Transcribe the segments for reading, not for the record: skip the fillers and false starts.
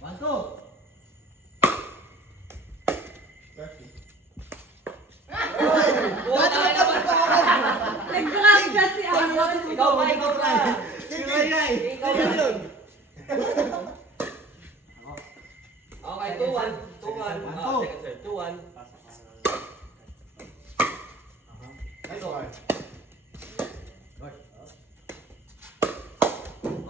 1, 2. Nag-grab ka si Ayon. Ikaw ba? Ikaw ba? Ikaw ba yun? Okay, 2-1. 2-1. Second serve. 2-1. Nice one.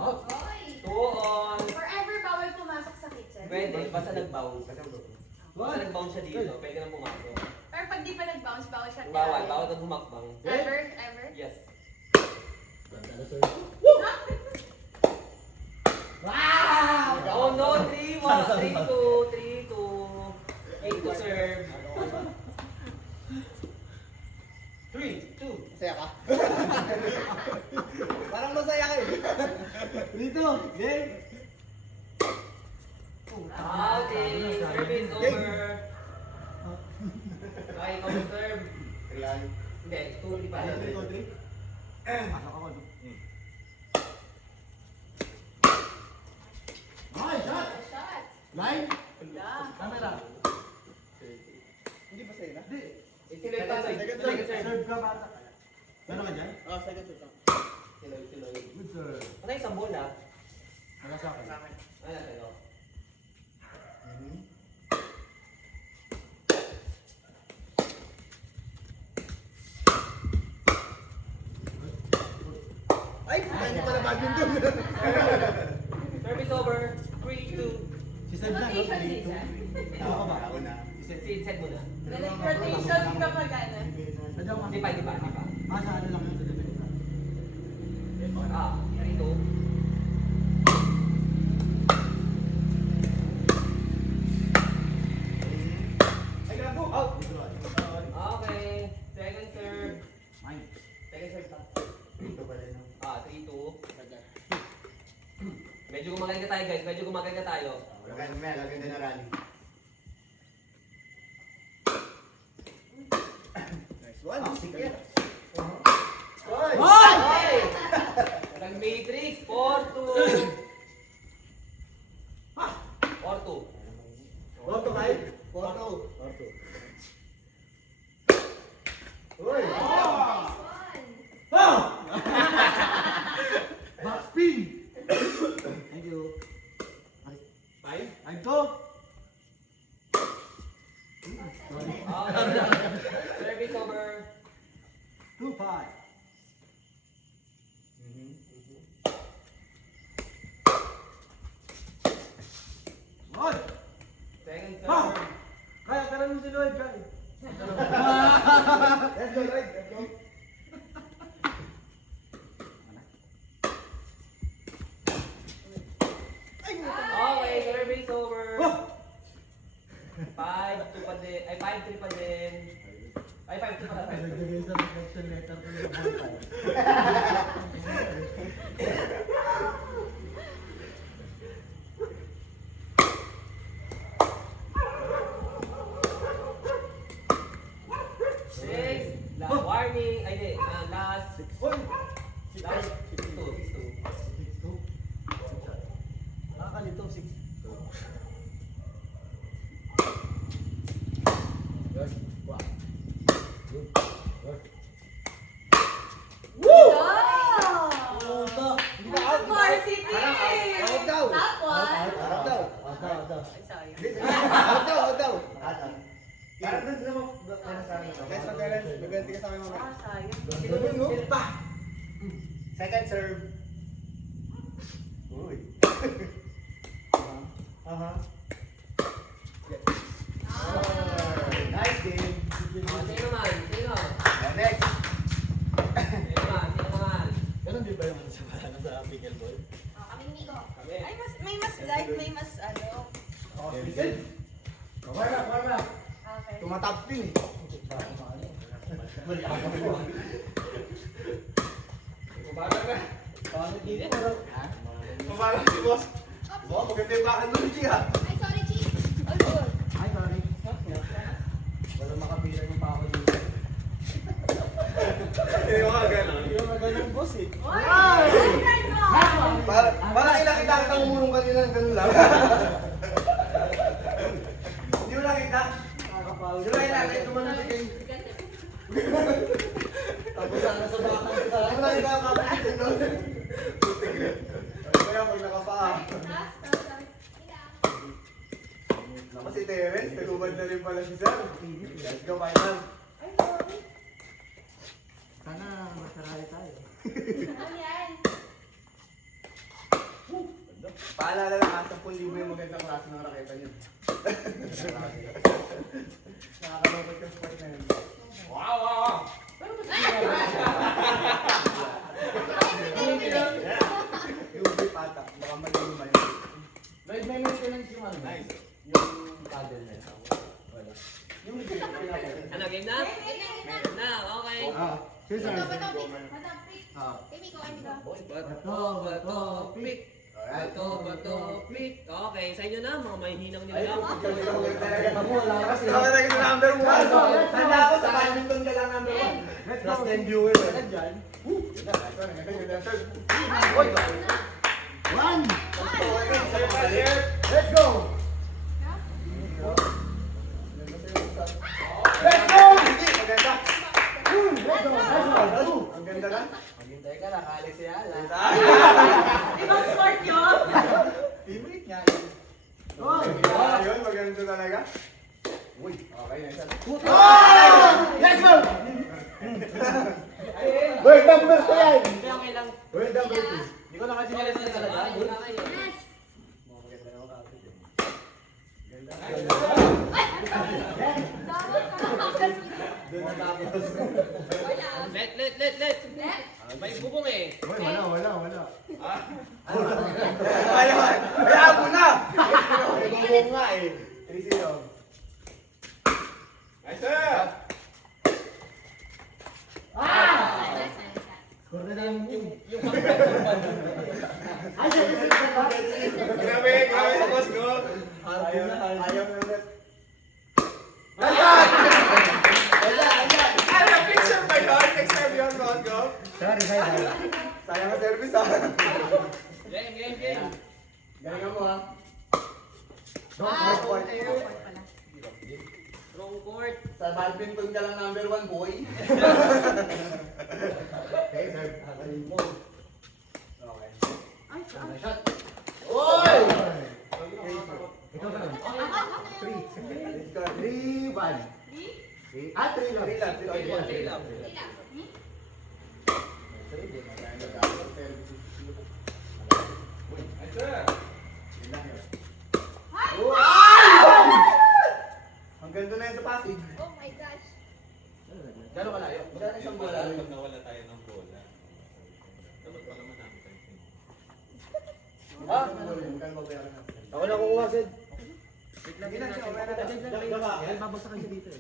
Oh, Oy! 2-on. Forever bawal pumasok sa kitchen. Pwede, basta nag-bounce. Basta nag-bounce siya dito, pwede ka nang pumasok. Pero pag di pa nag-bounce, bawal siya. Bawal, bawal kang humakbang. Ever? Ever? Yes. Oh no, 3-1. 3-2. 3-2. 8 to serve. 3-2. Masaya ka? Parang masaya ka eh. Dito. Game. Okay, service over. Okay, ikaw yung serve. Hindi, 2-3 pa. 3, 2, 3. Pasok ako. Nice shot. Shot. Line. Yeah. Camera. Hindi ba sa'yo na? Hindi. Second serve. Second serve. Serve ka bata. Meron ka dyan? Oo, second shoot lang. Siloy. Good sir. Ano yung isang bola? Wala sa akin. Ano sa'yo? Ay, hindi pala bagong doon. Service over. 3-2. Si Seb lang. Rotation din siya. Ako ba? Ako na. Set mo na. Rotation kapag ano. Sadya ko. Hindi pa. Sa ano lang yun sa depensa. 3-2. Ay, gago. Out. Okay. Second serve. Mine. Second serve pa. Dito pa rin. 3-2. Medyo gumagay ka tayo guys. Medyo gumagay ka tayo. Laganda na rally. Nice one. Sige. Hoy! Hoy! Nag-matrix. 4-2. 4-2. Photo kayo? Photo. Hoy! Nice one. Backspin. Thank you. Five? I'm go. Service over. 2-5. Lloyd! Second Ha! serve. Kaya ka lang si Lloyd, kaya. Let's go, right? Let's go. Okay, service over. Oh! 5-2 pa din. Ay, 5-3 pa din. Ay, 5-2 pa din. Nagbigay sa reflection letter ko ng balltime. Six. Last warning. Ay, hindi. Last. Hoy! Last. 6-2. 6-2. Nakakalito, 6-2. Good. Wow. Good. Good. Wow! Puta! Hindi na out. Varsity! Out daw. Tapos? Out daw. Ay, sorry. Out daw. Parang doon naman, Let's go, Terence. Maganti ka sa akin mamaya. Ah, sayang. Sino mo, no? Second serve. Uy. Aha. Nice game. Sino naman? Sino? Next. Sino naman? Ganun din ba yung sa parang sa pickleball? Kaming Nico. Kami. Ay, may mas light, may mas ano. Warm up. Okay. Tumatap pin eh. Kumaga ka. Paano dito? Parang, Pumalang si boss. Oh, maganda yung bakan nun, Chi, ha? Ay, sorry, Chi. All good. ay, sorry. Wala makapilan yung pako dito. Hindi mo ka gano'n. Yung ganun boss eh. Oy! Nice one! Parang ilang kita umulong kanina, ganun lang. July na, kahit naman sa game. Tapos sana sa bakang sa... Ano na yung nakakapit doon? Kaya pag nakapaa. Naku si Terence, nagubad na rin pala si Sir. Let's go, final. Sana masarali tayo. Ano yan? Paalala lang, 10,000 yung magandang klase ng raketa niyo. Nakakalabot yung sport na yun. Wow, wow, wow! Yung pata, baka mag-iumay. May maintenance yung ano. Nice. Yung paddle na ito. Wala. Yung pinapin. Ano, game na? Game na, okay. Cesar. Ah. Amy ko, Amy ko. Bato, pick. Bato, pick. Okay, sa inyo na, mga mahihinang nila Ay, lang. Ako wala kasi. Ikaw talaga sa number 1. Tanda ako sa badminton ka lang number 1. Plus 10 viewers. Dyan. One. Let's go. Let's go! Maganda. Let's go. Let's go. Ang ganda na. Maghintay ka na, kaalis si Ala. Ibang sport yun. Teammate niya. Oy. Yun, maganda talaga. Uy, okay na isa. Let's go. Word number 2 yan. Hindi, okay lang. Word number 2. Hindi ko nakasimulan na talaga. Wala kayo. Let. May bubong eh. Wala. Kaya mo na! Bubong nga eh. 3-0. Nice sir! Score na lang yung Grabe sa boss ko. Ayaw na ulit. Ano, picture ba yun? Next time yun, boss ko. Sorry. Sayang ang service ah. Game. Galingan mo ah. Wrong court. Sa badminton ka lang number 1, boy. Okay, sir. Okay. Shot. Oy! Ikaw ka lang. 3, 1. 3 lang. 3 lang. Nice sir! Ang ganda na yun sa Pasig. Oh my gosh. Gano'ng kalayo? Magkano isang bola? Pag nawala tayo ng bola, dapat pala madami tayo. Ha? Magkano ba bayaran natin? Ako na kukuha, Sid. Lagyan natin. Yan, babagsakan siya dito.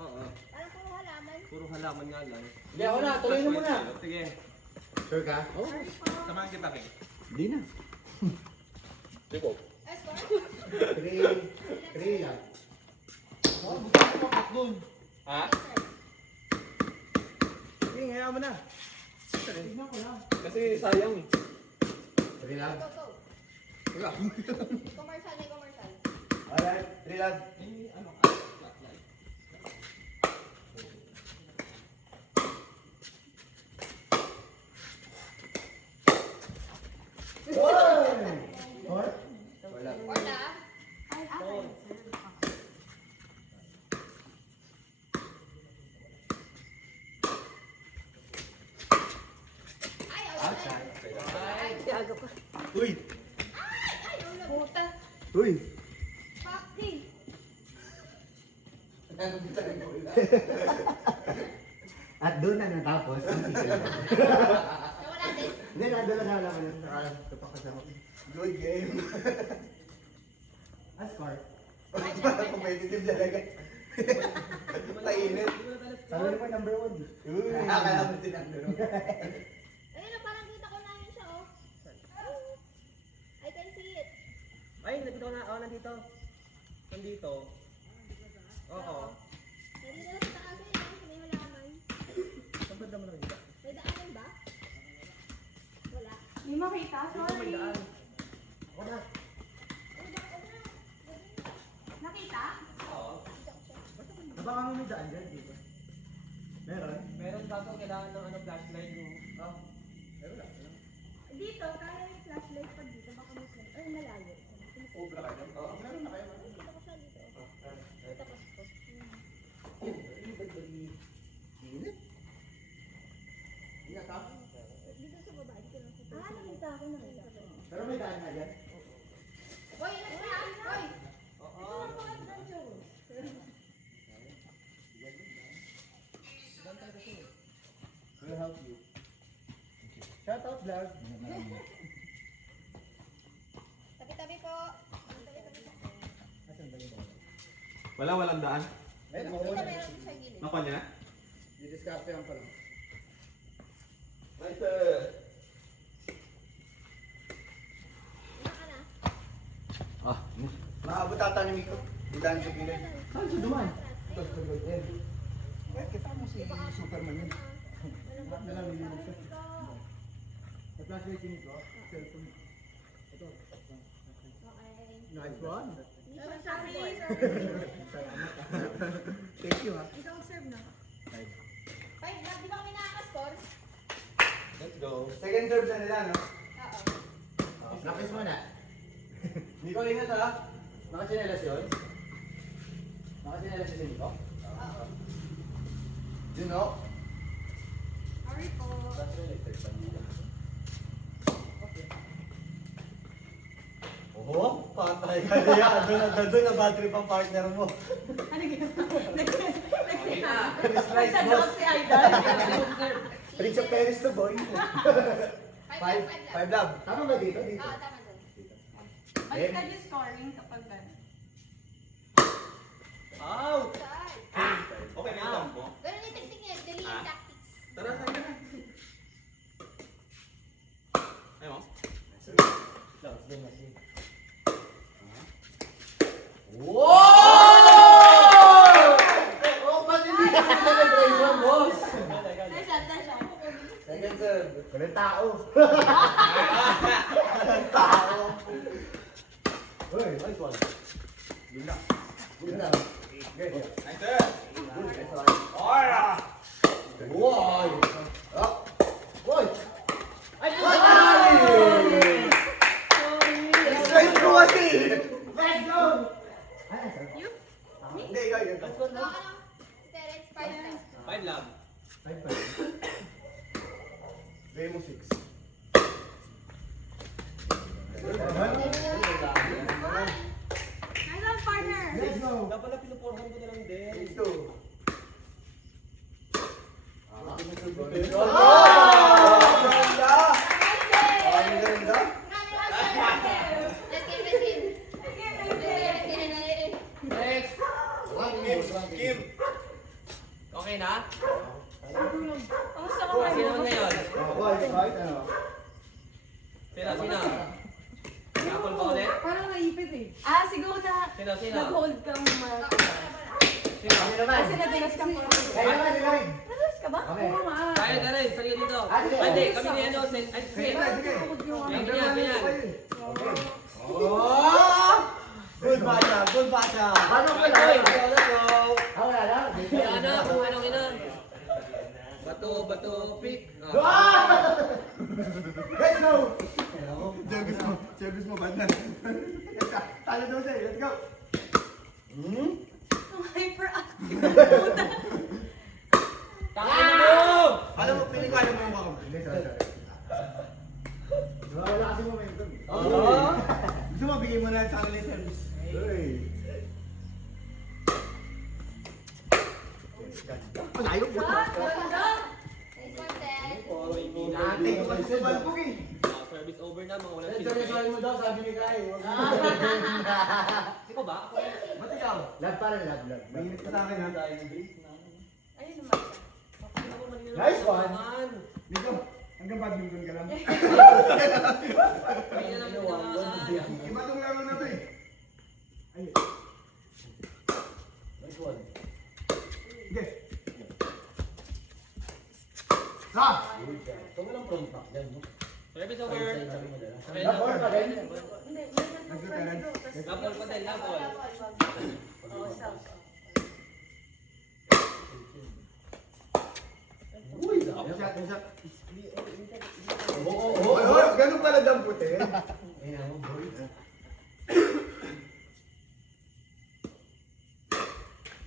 Oo. Parang puro halaman. Puro halaman nga lang. Hindi, ako na. Tuloy mo muna. Sige. Sure ka? Samahan kita, King. Hindi na. Score? 3 lang. Ha? Sige, ngayon mo na. Tignan ko lang. Kasi sayang eh. 3 lang. Go. Commercial. Alright, 3 lang. Wala. Wala. Ay, outside. Uy! Ay, ulo. Puta. Uy! Pakti. At doon na natapos. Nawala din. Hindi, nandun na sa halaman. Nakatupak ka sa ako. Good game. Score. Competitive talaga. Tainit. Sabi mo number 1. Uy, kaya mo din ang laro. Ayun na, parang kita ko na yun siya, oh. I can see it. Ay, nandito na. Oh, nandito. Nandito. Oo. Nandito na sa taas eh. May halaman. Saan ba naman nakita? May daanan ba? Wala. Hindi makita, Dito may sorry. daan. Nakita? baka may daan dyan, di ba? Meron? Meron kaso kailangan ng flashlight yung... Oh. Meron lang. Dito, kaya yung flashlight pag dito, baka mas ay malayo. Obra ka dyan. Oo, meron na kayo. Dito ko siya dito. Dito ko siya. Init. Ingat ha? Dito sa baba, dito lang sa baba. Nakita ko na. Pero may daan nga dyan. Hoy, ilan ka? Hoy! Oo. We'll help you. Shout out vlog. Tabi-tabi po. Tabi-tabi po. Asan ba yung daan? Walang daan. Meron. Dito meron sa gilid. Nakuha niya na? Didiskarte yan pala. Nice. Ilan ka na? Maabot ata ni Miko. Yung daan sa gilid. Saan siya duman? Ito, sa Golden. Eh, kita mo si Superman yun. Lahat na lang yun. Sa flashlight yun ko, cellphone. Ito. Nice one. Sorry. Salamat ha. Thank you ha. Ikaw serve na. Ay, di ba kami nakaka-score? Let's go. Second serve na nila, no? Oo. Nakis mo na. Miko, ingat ha. Nakasinelas yun? Nakasinelas si Miko? Oo. You know? Sorry po. Oo, patay ka na yan. Doon na battery pang partner mo. Slice boss. Prince of Paris to boy. Five Five lang. love. Tama ba dito? Dito. Oo, tama doon. Baliktad yung scoring kapag gano'n. Out! Side. Okay na lang po. Ganun yung technique niya. Delaying tactics. Tara, tara na. Ayaw mo? Wow! Oh, pati hindi kasi celebration, boss. Nice shot, nice shot. Second serve. Walang tao. Walang tao. Uy, nice one. Yun lang. Yun lang. Good. Nice, sir. Nice one. Alright! Wow! Up! Boy! Ay! Express mo kasi! Let's go! You? Hindi, ikaw yun. Let's go So, ano? Terence, five lang. 5 lang. Gaya mo 6. Nice one, partner! Let's go. Dapat pala pinuporhan ko na lang din. 6-2. Let's game. Next! Kim! Okay na? Kamusta ka Sino naman ngayon? Sino? Apple ba ulit? Parang naipit eh. Ah, siguro na Sino? nag-hold kang Sino? Kasi nadalas kang Nadalas ka ba? Okay. Oo nga. Tayo na rin, sige dito. Ah, sige. Ay, hindi, kami ni ano, ay, sige. Ganyan. Good bata, good bata. Ano ka Ay, lang? boy. Let's go. Wala na. Wala na, kung anong ina. Bato, pick. Let's go. Service mo, banda. Talo daw sa'yo, let's go. Hyperactive. Takin mo! Alam mo, piling ko alam mo yung kakam. Hindi, sorry. Wala kasi momentum. Gusto mo, bigay mo na sa kanila yung service. Ang ayaw mo. Nice one, Seth. Ate, ko kasi balpog eh. Service over na, mga walang Sorry mo daw, sabi ni Kai. Ikaw ba? Ako. Ba't ikaw? Love pa rin, love. Mainit ka sa akin ha. Ayun naman. Nice one. Dito, hanggang badminton ka lang. Kaya na lang Iba tong laro na to eh. Ayun. Nice one. Sige. Stop! Ito mo lang front back dyan, no? Service over. Okay, Napol pa rin. Hindi, may Nagkakaroon. Napol pa din, napol. Oo, self. One shot, one shot. Oo, ganun pala damputin. Ayun ako, boy.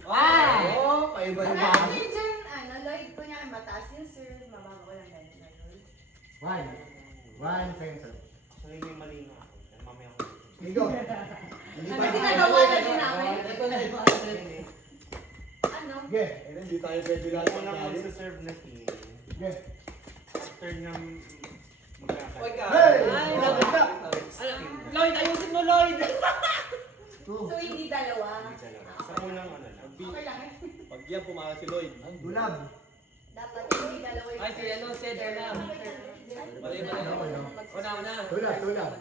Oo, paiba-iba. Marami dyan, Lloyd ko niya, mataas yung serve, mababa ko lang ganun na yun. One. One second, sir. Actually, may mali na ako. Mamaya ako. Ikaw. Kasi nagawa na din namin. Ito na iba. Ano? Ge. Hindi tayo pwede lahat Ako nang magsaserve na team. Ge. After ng magkakaroon. Oy ka. Hey! Ay, Maganda. Lloyd, ayusin mo, Lloyd! Two. So hindi dalawa. Hindi talaga. Sa unang ano lang. Okay lang eh. Pag yan pumakas si Lloyd. Tulab. Dapat hindi dalawa yung Ay, si ano, Cedar na. Mali ba na? Una. Tulab, tulab.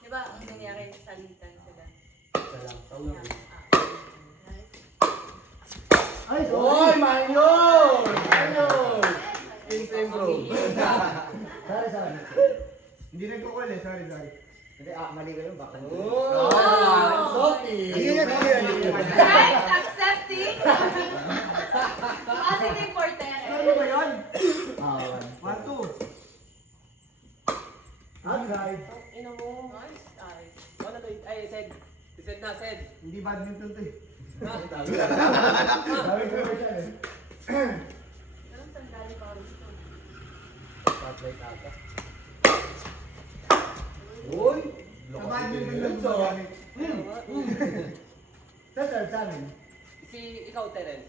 Diba, ang nangyari sa litan sila? Ay, Oy, Manyon! Manyon! King bro. Sorry, sorry. Hindi nagkukul eh, sorry, sorry. Hindi, mali kayo. Baka Oh! Sophie! Ayun, ayun. Guys, accepting! Positive for 10. Ano ba yun? Ah, One, two. Outside. Ino mo. Nice, nice. Ano to? Ay, Ced. Si Ced na, Ced. Hindi badminton to eh. Tabi. Sabi ko ba siya eh. Ganun sandali pa rin ito. Spotlight ata. Uy! Sa badminton lang gumagamit. Sa amin. Si ikaw, Terence.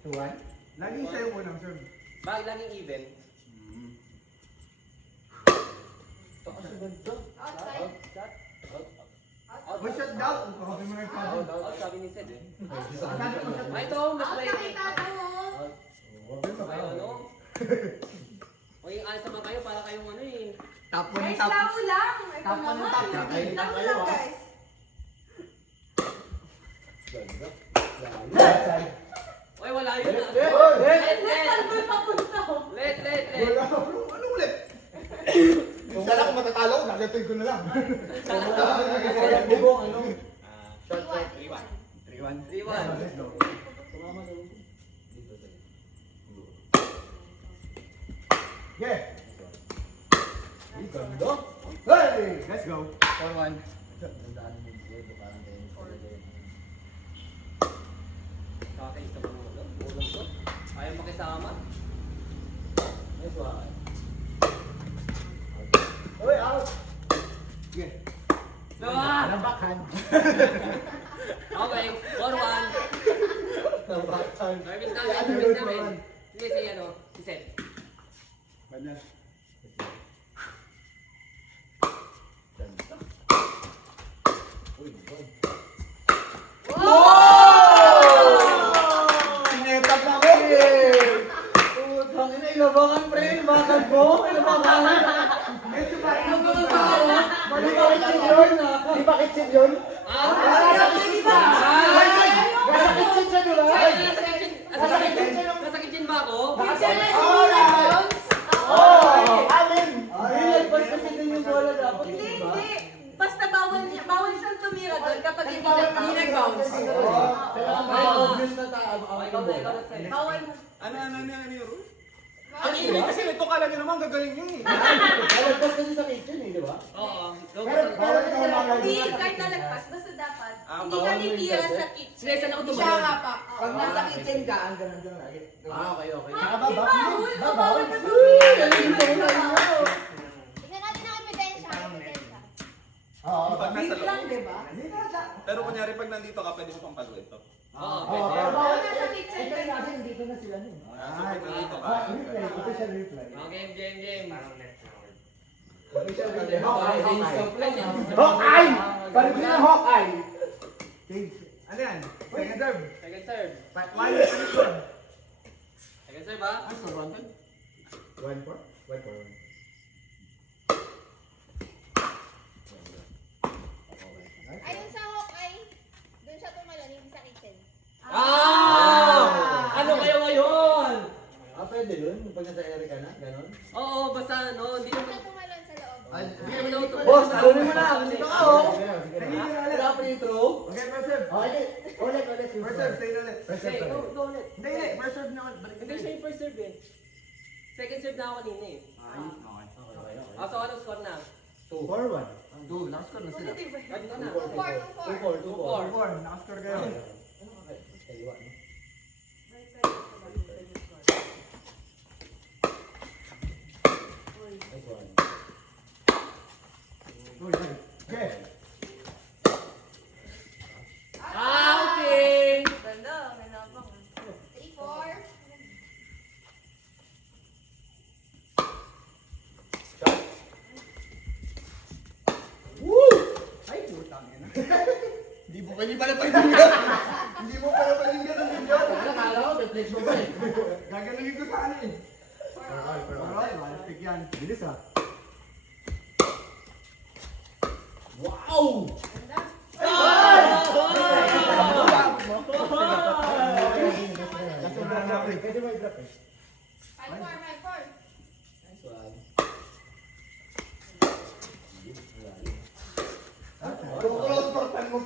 Two, one. Laging siya yung unang serve. Bakit laging even? Outside. One shot daw. Kung kakapin mo nagsabi. Out, sabi ni Ced eh. Sabi ko shot. Ay, ito, mas Out may... nakita ko. Ay, ano? O yung alis naman kayo, para kayong ano eh. Top one, Guys, top. lamo lang. Ito Top one, naman. top. Lamo lang, guys. Ganda. Outside. Oy, wala yun ah. Let saan ba papunta ko? Let. Wala. Ano ulit? Kung saan ako matatalo, nagatuin ko na lang. Kaya bubong, ano? Shot Iwan. 3-1. 3-1. 3-1. Let's go. Sumama daw. Dito tayo. Yeah. Ay, ganda. Hey! Let's go. 4-1. Gandaan mo dito, parang tennis talaga yun. Kakaisa mo ano? Ulam ko. Ayaw makisama. Nice one. Uy, out! Yeah. Ah! Nabackhand. Okay, 4-1. Nabakan. Service namin. Sige, si ano, si Ced. Banyan. Ganda. Uy, good. Sinetap ako eh! Putang ina, ilabangan pre, bakal mo? Ilabangan. Ito ba? Di ba kitchen yun? Di ba kitchen yun? Di ba? Nasa kitchen siya, di ba? Nasa kitchen ba ako? Kitchen na Oh, yung Amin! Nilagpas kasi din yung bola dapat. Hindi, hindi. Basta bawal siyang tumira doon kapag hindi Hindi nag-bounce. Ay, obvious na tayo. Oh, ikaw na, Ced. Bawal mo. Ano yung rule? Ang ingay kasi nito, kala nyo naman gagaling nyo eh. Nilagpas kasi sa kitchen eh, di ba? Oo. Pero ito mga Hindi, kahit nalagpas. Basta dapat. Hindi ka bawal mo yung titira kasi? sa kitchen. Sige, saan ako Siya tumalon? nga pa. Pag nasa kitchen ka, ang ganun doon. Okay. Tsaka Di baba. bawal. Baba. Bawal na tumira. Di bawal. Tingnan natin ang ebidensya. Oo. Pag nasa Big lang, loob. di ba? Pero kunyari pag nandito ka, pwede mo pang palo ito. Oo, Oo, pwede. pero Bawal bawal. na sa kitchen. Ito yung kasi dito na sila nun. So pag nandito ka, Replay. Official replay. Oh, game. Official replay. Hawkeye. Hawkeye. Hawkeye! Balik na Hawkeye! Change. Ano yan? Second serve. Second serve. One serve. Second serve ba? Ano sa Ronton? 1-4? 1-4. Ayun sa Hawkeye, doon siya tumalon, hindi sa kitchen. Ano kayo ngayon? Pwede yun? Pag nasa Erica na, gano'n? Oo, basta ano, hindi Doon naman... siya tumalon sa loob. Hindi naman ako to. Boss, alunin mo na! Dito ka oh! Sige na. Wala pa yung throw? Okay, first serve. Okay, ulit. First serve, stay ulit. First Sige, serve. go ulit. Hindi, first serve naman. Balik Hindi siya yung second serve na ako kanina eh. So ano score na? 4-1. 2, nakascore na sila. Ano na? 2-4. 4, nakascore kayo. Kaliwa, no? Nice one. Uy, nice. Okay. Okay! Ganda, may labang. 3, 4. Ay, putang ina. Hindi pala palingan. Hindi mo pala palingan ang video. Akala ko, reflex mo ba eh? Gaganungin ko sana eh. Alright, pick yan. Bilis ah. Wow! Nasobrang na pre. Pwede mo i-drop eh. 5, 4, 5, 4. Nice one. Close portal mo.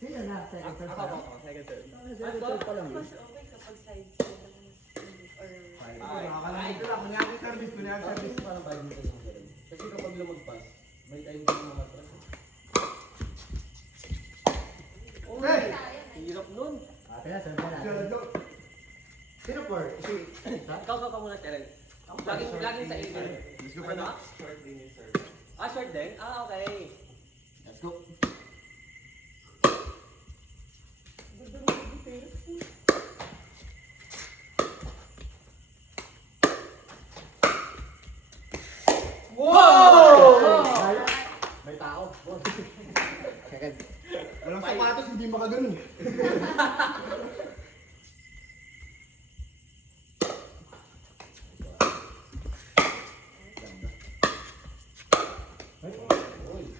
Sino na? Second serve Ako pa ako, lang? second serve. Second serve pa lang eh. Mas okay kapag side or Nakakalito lang. Kunyari service, kunyari service. Parang badminton lang sila. Kasi kapag lumagpas, may time din mga matras. Hey! Hirap nun. Ate na, serve na natin. Sino for? Si... Ikaw ka muna, Terence. Laging sa email. Let's go pa na. Short din yung serve. Ah, short din? Ah, okay. Let's go. May tao. Walang sapatos, hindi makaganon.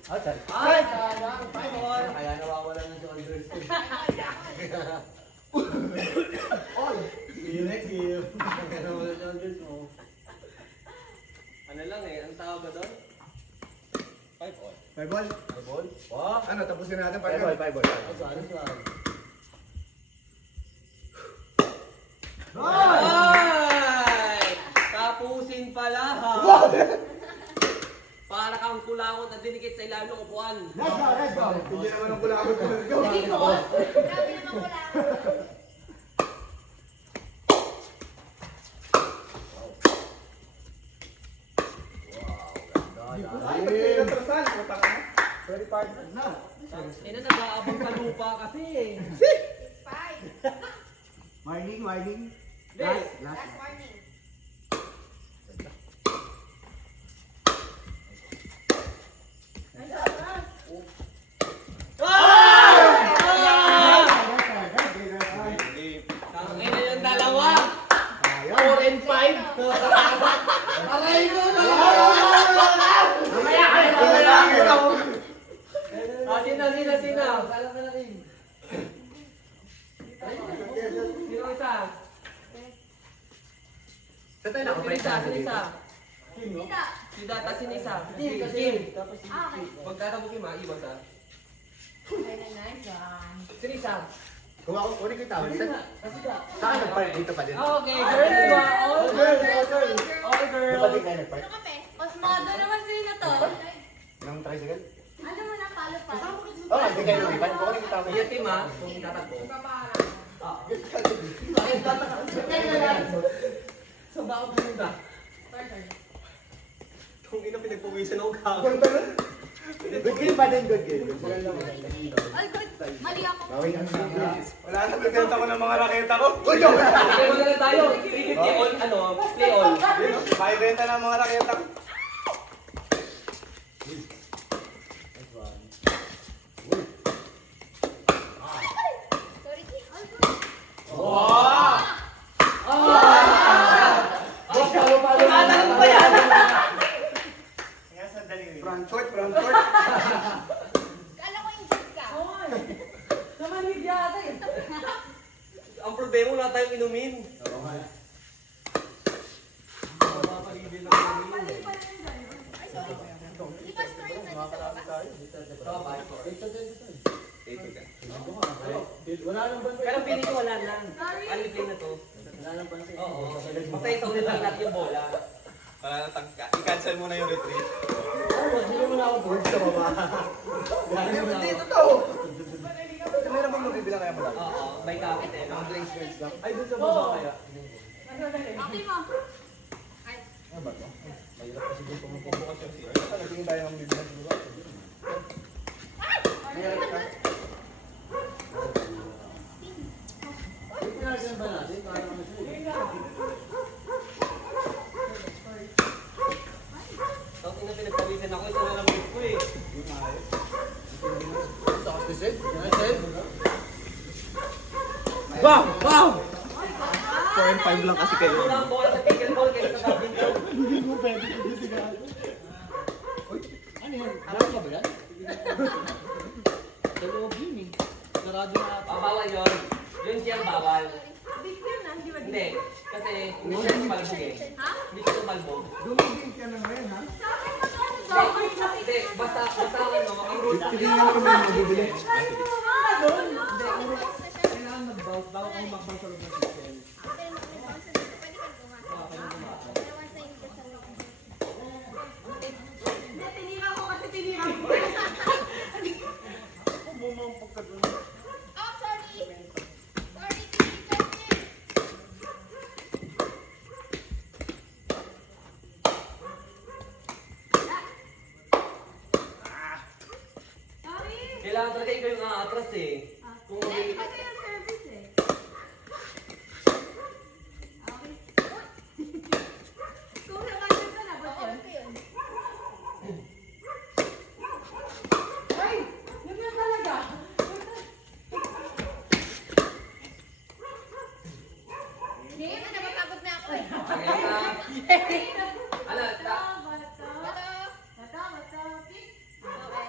Outside. Ay! Sayang! 5-4! Kaya nawawalan ng shoulders ko. Oy! Next game. Kaya nawawalan ng shoulders mo. Ano lang eh, ang tawag ba doon? 5-all. Five ball. Five ball. Wow. Ano, tapusin natin Five ball, five ball. Nice one, nice one. Ay! Tapusin pala ha! Para kang kulangot na dinikit sa ilalim ng upuan. Let's go, let's go. Hindi naman ang kulakot ko. Let's go. Grabe naman ko lang. Ay, natrasan. Putang ina. Pwede partner na. Ina, nag-aabang ka lupa kasi eh. 5. Warning, warning. Yes. Last warning. Ang ina yung dalawa. 4 and 5. Aray ko na! Sino? Sino isa? Sino isa? Tita. Si Data, sino isa? Kim. Ah, okay. Pagkatabukin maiwas ha. nice one. Sino isa? Kung ako, kunin ko yung tawag. Saan nag-park dito pa din? Okay, girls ba? All girls. All Di girls. ba din kayo nag-park? Ano kami? Osmado naman sino to? Ng tricycle? Ano mo na palo pa? Oo, hindi kayo lumipan. Kunin ko yung tawag. Iya team ha, kung tatakbo. Saan ba ako pumunta? Kung ina pinagpawisan ako kako. Good game pa din, good game. Ay, good. Mali ako. Bawi ang mga. Wala na pagkanta ko ng mga raketa ko. Uy, yo! Play mo na lang tayo. 350 all, ano, play all. May benta ng mga raketa ko. Sorry, Ki. Ay, good. Tatanong ba yan? Kaya sandali rin. Front court, front court. Kala ko injured ka. Namanhid yata eh. Ang problema, wala tayong inumin. Ay, sorry. Di ba story na sa baba? Ito, 8 to 10. Wala nang ban. Pero pili ko wala lang. Only play na to. Wala nang ban. Oo. Basta isa ulit lang natin yung bola. Para i-cancel mo na yung retreat. Hindi mo na ako board sa baba. Hindi, totoo. Meron bang mabibilang kaya mo lang? Oo. May kapit eh. Mga drinks friends lang. Ay, dun sa baba kaya. Okay mo. Ay. Ano ba ito? Mahirap kasi dito pumupukas yung CR. Baka nagtingin tayo ng bibilang siguro. Mahirap ka. Ay, pinagyan ba natin? Parang ano siya eh. Tapos na pinagpawisan ako. Isa na lang ko eh. Takas ni Seth. Yan, Seth. Wow! Wow! 4.5 lang kasi kayo. Una ang bola sa pickleball kaysa sa badminton. Hindi mo pwede kung hindi sigurado. Uy, ano yan? Alam ka ba yan? Sa loob yun eh. Sarado na ata. Bawal yun. Yun siyang bawal. Big deal na, di ba? Hindi. Kasi hindi siya tumalbog eh. Ha? Hindi siya tumalbog. Dumigil ka na ngayon ha? Hindi. Basta ano. Ang rule. Tignan nga kung may mabibili. Kailangan mag-bounce bago kayo mag-bounce sa loob ng system. Hindi, tinira ko kasi tinira ko. Bumampak ka doon. Oh, sorry. Sorry, teacher. Sorry. Kailangan talaga ikaw yung aatras eh. Kung Hindi, kasi yung service eh. Okay. Kung naman ka na, ba't Oo, yun? ito yun. Ay! Yun na talaga. Game, napapagod na ako eh. Okay na. Ano? Bata. Ito. Bata. Pick. Okay.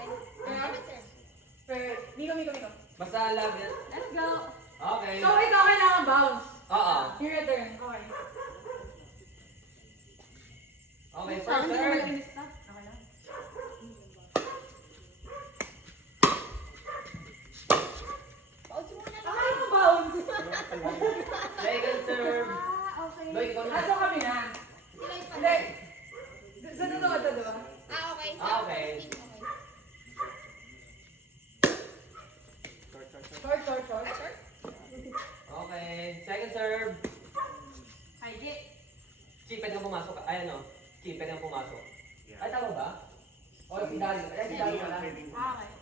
Sir. Perfect. Miko. Basta love yan. Let's go. Okay. So, ikaw kailangan bounce. Oo. Your return. Okay. Okay, Hindi first mo turn. malinis na. Okay lang. Pause muna lang. Okay mo bounce. Second serve. Okay. Loy, ikaw na. So, kami na. Sila yung Hindi. pala. Sa totoo ito, diba? Okay. Okay. Short. Okay. Second serve. Haji. Chi, pwede kang pumasok. Ay, ano? Chi, pwede kang pumasok. Ay, tama ba? O, si Dario. Ay, si Dario pala. Okay.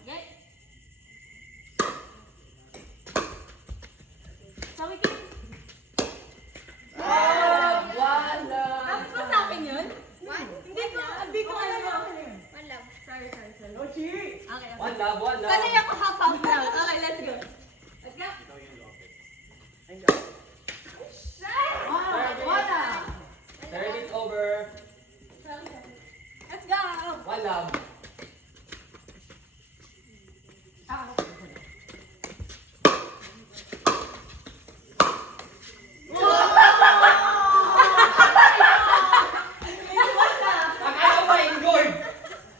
Get. So, we can... Wala! Dapat ba sa akin yun? One. Hindi ko alam yun. One love. Sorry. Okay. One love, one love. Sanay ako half lang. Okay, let's go. Let's go. Wala. Third is over. Let's go. One love. Akala ko ba injured?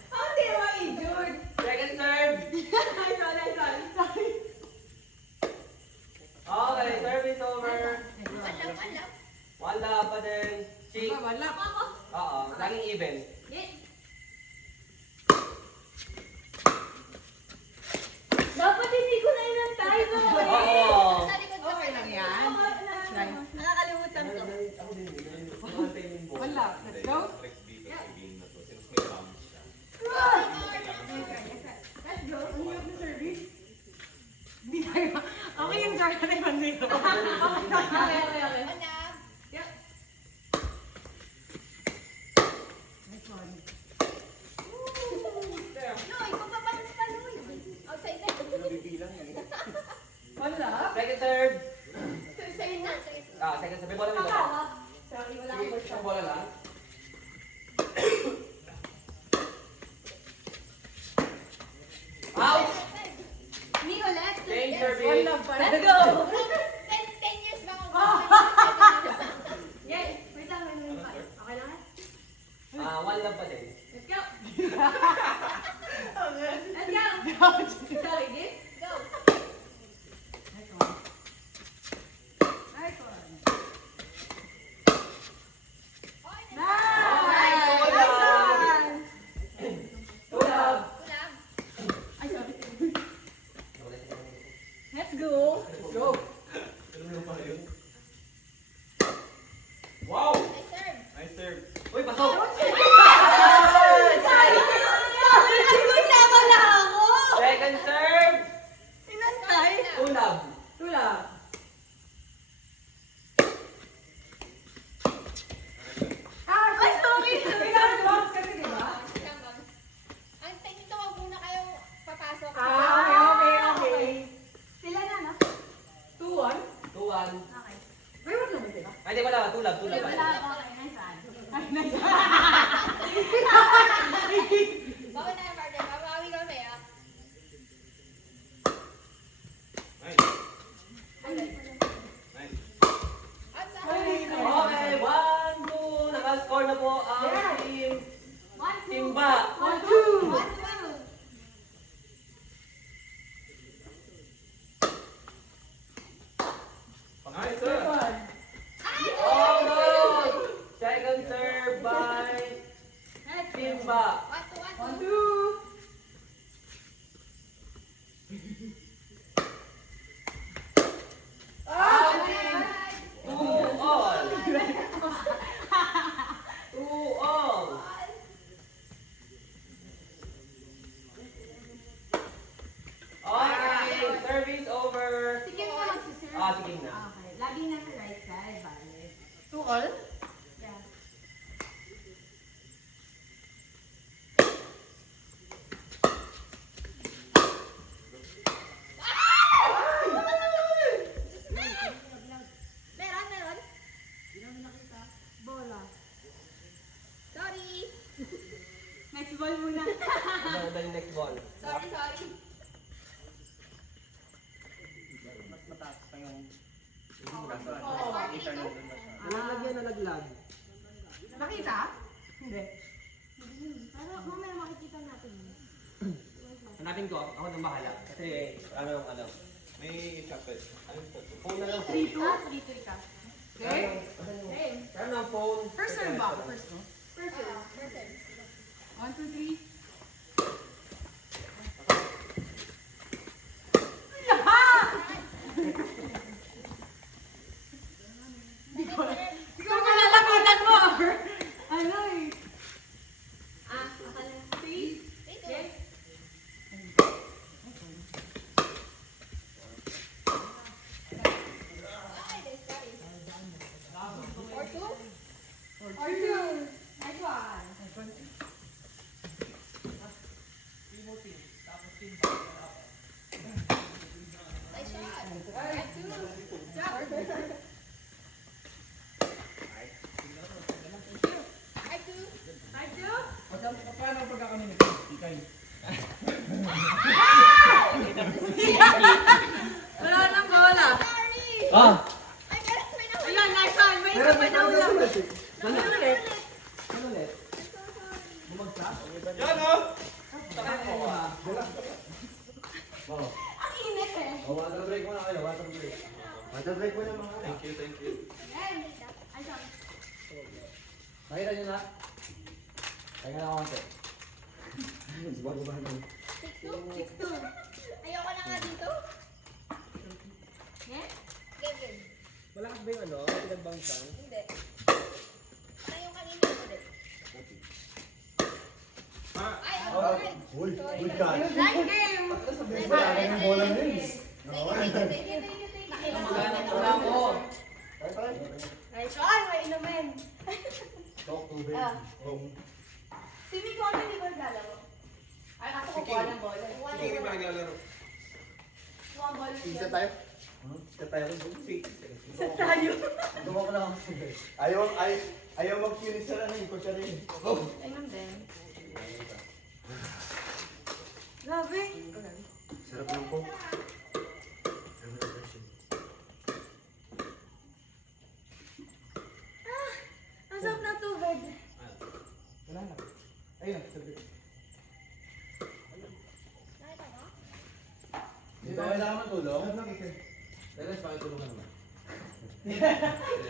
How di mo injured? Second serve. Sorry. Okay, serve is over. One love. One love pa din. Chi. Wala pa ako. Oo, laging even. Get. Dapat hindi ko na inantay ko. Oo. Sa likod ko. Okay lang yan. Nakakalimutan ko. Ako din yun. Wala. Let's go. Let's go. Ang hirap na service. Hindi tayo. Okay yung start na 1-0. Okay. One love. Yep. Nice one. Loy, pagpapalas pa, Loy. Outside na. Wala. Second serve. Sa'yo na. Second serve. May bola, may bola. Sorry, wala Sige, akong first isang bola lang. Out! Me ulit. Change service. One love pa. Let's go. 10 years ba ako? Yes. Wait lang. Okay lang? One love pa din. Let's go. Sorry, game? Go. Nice one. Nice one. Okay, Nice! Okay, Nice one! Tulab! Ulam. Ay, sorry. Let's go. Let's go! Wow! Nice serve. Nice serve. Uy, pasok! Nandun na wala ako! Second serve! Inantay. Tulab! Tulak. Ay, sorry! Pinag-box kasi, di ba? Isang bang. Ang technique wag muna kayong papasok. Okay. Sila na, no? 2-1? 2-1. Okay. May word naman, di ba? Ay, di wala. Tulab, tulab. Wala. Okay, nice one. Ay, nice one. Bawi na yung partner. Babawi kami ah. Nice. Nice. Nice. At sa Ay, Okay, 1-2. Nakascore na po ang Yeah. team One, two. Simba. 1-2. 1-2. Nice serve. Oh no! Second serve by Simba. 1-2. 1-2. Outing! 2-all. 2-all. Okay, service over. Sige na magsiserve. Ah, sige na. Okay. Lagi na sa right side, bale. 2-all? Yeah. Meron. Bola. Sorry. Next ball muna. Ano na yung next ball? Sorry. Mas mataas pa yung... Nalagyan na naglag. Nakita? Hindi. Pero mamaya makikita natin. Hanapin ko, ako nang bahala. Kasi ano. May chocolate. Anong po? Phone na lang. 3-2. 3-2 ka. Okay? Kaya ng phone. First serve ba? First, no? First serve. 1, 2, 3. Ikaw ka lalapitan mo! Ano eh? Akala. 3. 3-2. Ay, nice try. 4-2. Or 2. Nice one. Nice shot. 5-2. 5-2. Paano ang pagkakaminit? Ikay. Wala nang bola. Sorry. Ah! Ay, meron may nahuli. Ayan, nice one. May isa pa na ulam. Ano ulit? Ano ulit? Bumagsak? Yan oh! Ang init eh. Water break muna kayo, water break. Water break muna mga anak. Thank you. Ay, sorry. Nakita nyo na? Kaya na ako konti. Bago ba naman? 6-2. Ayoko na nga dito. Yeah? Game. Malakas ba yung ano? Pinagbangsan? Hindi. Ano yung kanina ulit? Ay, alright. Uy, Sorry. good catch. Nice game. Wala na yung bola na yun. Thank you. Wala ko. Nice one. May inumin. Talk to baby. Ah. Boom. Si Miko, ano hindi ko naglalaro? Ay, kaso kukuha ng bola. Hindi ba naglalaro? One ball. Isa tayo? Isa tayo. Isa tayo. Gumawa ko lang ako. Ayaw mag-finish na lang. Ikot siya rin. Ayun din. Grabe. Sarap lang po. Ang sarap ng tubig. Wala na. Ayun, sabi. Nakita mo? kailangan man tulong? Ano lang ito? Teres, pakitulungan naman.